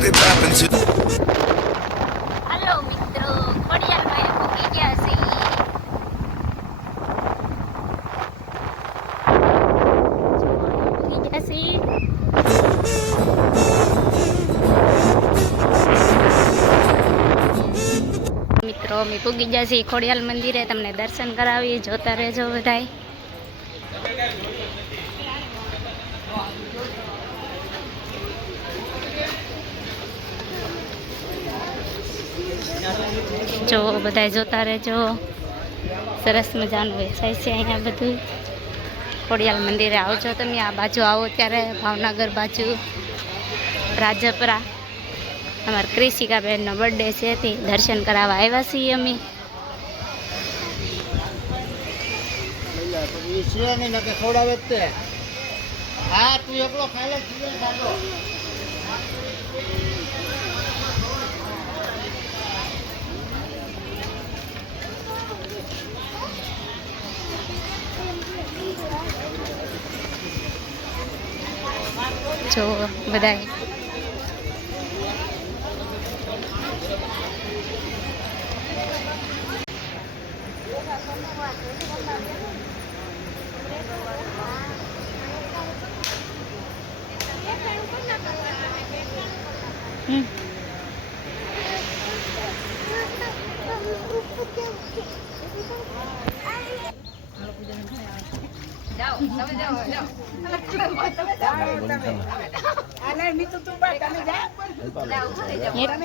could happen to. હાલો મિત્રો, ખોડિયારમાં પહોંચી ગયા છે. મિત્રો અમે પૂગી ગયા છીએ ખોડિયાલ મંદિરે. તમને દર્શન કરાવી, જોતા રહેજો બધાય. જો બધાય જોતા રહેજો. સરસ મજાનું વેચાય છે અહીંયા બધું. ખોડિયાલ મંદિરે આવજો તમે. આ બાજુ આવો ત્યારે ભાવનગર બાજુ રાજપરા અમારા ક્રિશિકાબેનનો બર્થડે છે તે દર્શન કરાવવા આવ્યા છીએ અમે. જો બધાય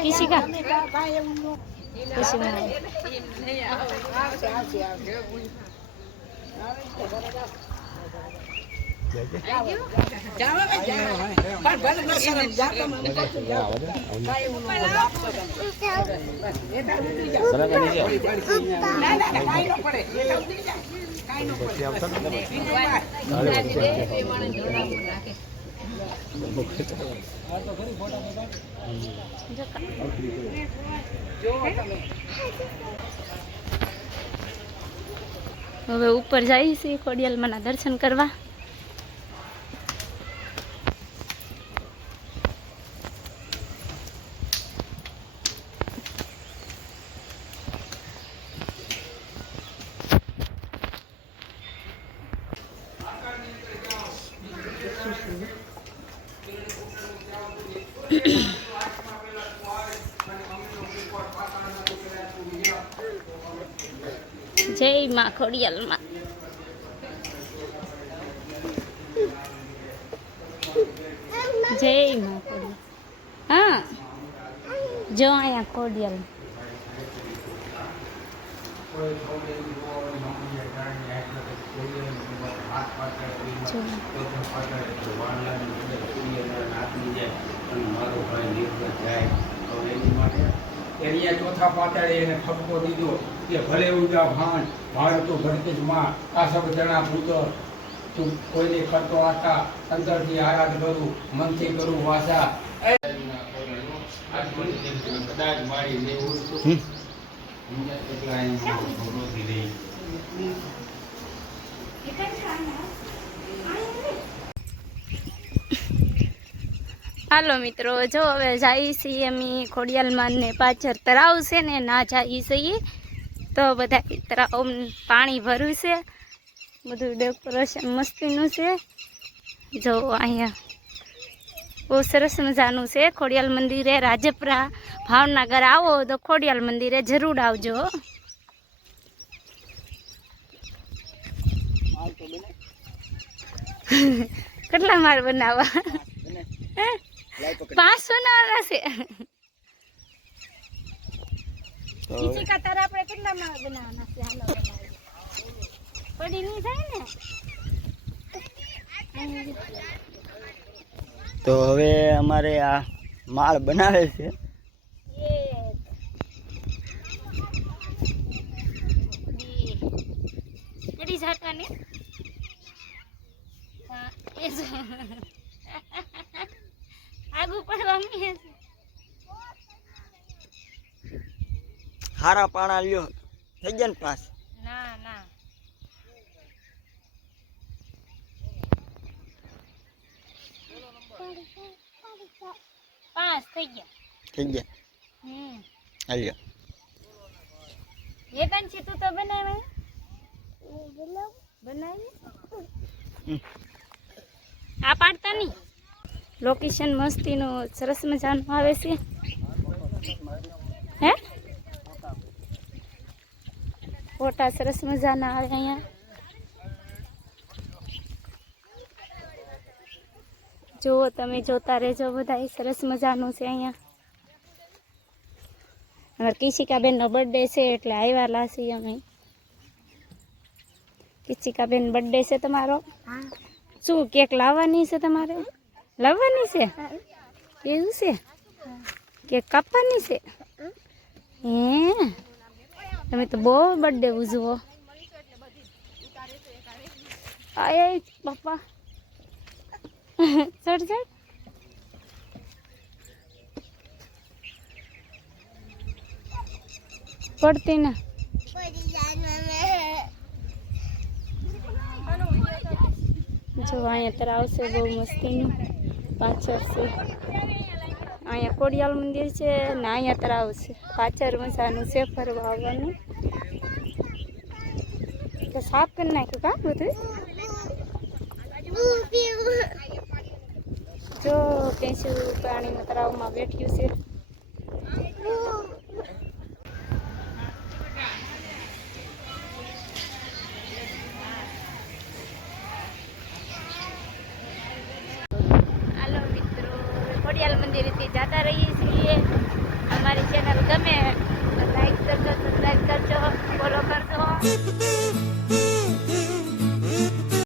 किसी का હવે ઉપર જઈએ છીએ ખોડિયાલમાંના દર્શન કરવા. જય માં ખોડિયાલમાં. જય માં ખોડિયાલ. હા જો અહીંયા ખોડિયાલ. એરિયા ચોથા પાતાળે એને ઠપકો દીધો કે ભલે ઉજા ભાન ભાર તો ભરતી માં આ સબ જણા ભૂતો તું કોઈને કરતો આતા અંતરથી આરાધ કરું મનથી કરું વાસા કદાચ મારી લેવું હાલો મિત્રો, જો હવે જઈએ છીએ અમે ખોડિયાલમાં ને પાછળ તળાવ છે ને ના જઈએ છીએ તો બધા તળાવ પાણી ભર્યું છે. બધું ડેકોરેશન મસ્તીનું છે. જો અહીંયા બહુ સરસ મજાનું છે ખોડિયાલ મંદિરે. રાજપરા ભાવનગર આવો તો ખોડિયાલ મંદિરે જરૂર આવજો. કેટલા માળ બનાવવા? 500 ના છે. કિસી કા તારા આપણે કેટલા માળ બનાવવાના છે? હાલો પડી નહીં જાય ને. તો હવે અમારે આ માળ બનાવે છે. પડી જાતા ને આગુ પડવા મીએ. હારા પાણા લ્યો થઈ ગયા ને પાસ. ના ના 5 થઈ ગયા. થઈ ગયા. હાલ્યો. એકાંશી તું તો બનાવે બનાવી આ પાડતા નહીં. લોકેશન મસ્તીનું સરસ મજાનું આવે છે. હે ફોટા સરસ મજાના આવે અહીંયા. જુઓ તમે જોતા રહેજો બધા. સરસ મજાનું છે અહીંયા. અમારે કિશિકાબેનનો બર્થડે છે એટલે આવ્યા છીએ અમે. કિશિકાબેન બર્થડે છે તમારો? શું કેક લાવવાની છે તમારે? લાવવાની છે? એવું છે? કેક કાપવાની છે? હે તમે તો બહુ બર્થડે ઉજવો. આય પપ્પા ચડ ચડ. પડતી ના. જો અહીંયા તરાવ છે બહુ મસ્તીનું. પાછળ છે અહીંયા ખોડિયાલ મંદિર છે ને અહીંયા તરાવ છે. પાછળ મજાનું છે ફરવા આવવાનું. તો સાફ કરી નાખ્યું કા બધું. જો કેસું પાણીના તળાવમાં બેઠ્યું છે. હાલો મિત્રો, ખોડિયાલ મંદિરેથી જતા રહીએ છીએ. અમારી ચેનલ ગમે લાઈક કરજો, સબસ્ક્રાઈબ કરજો, ફોલો કરજો.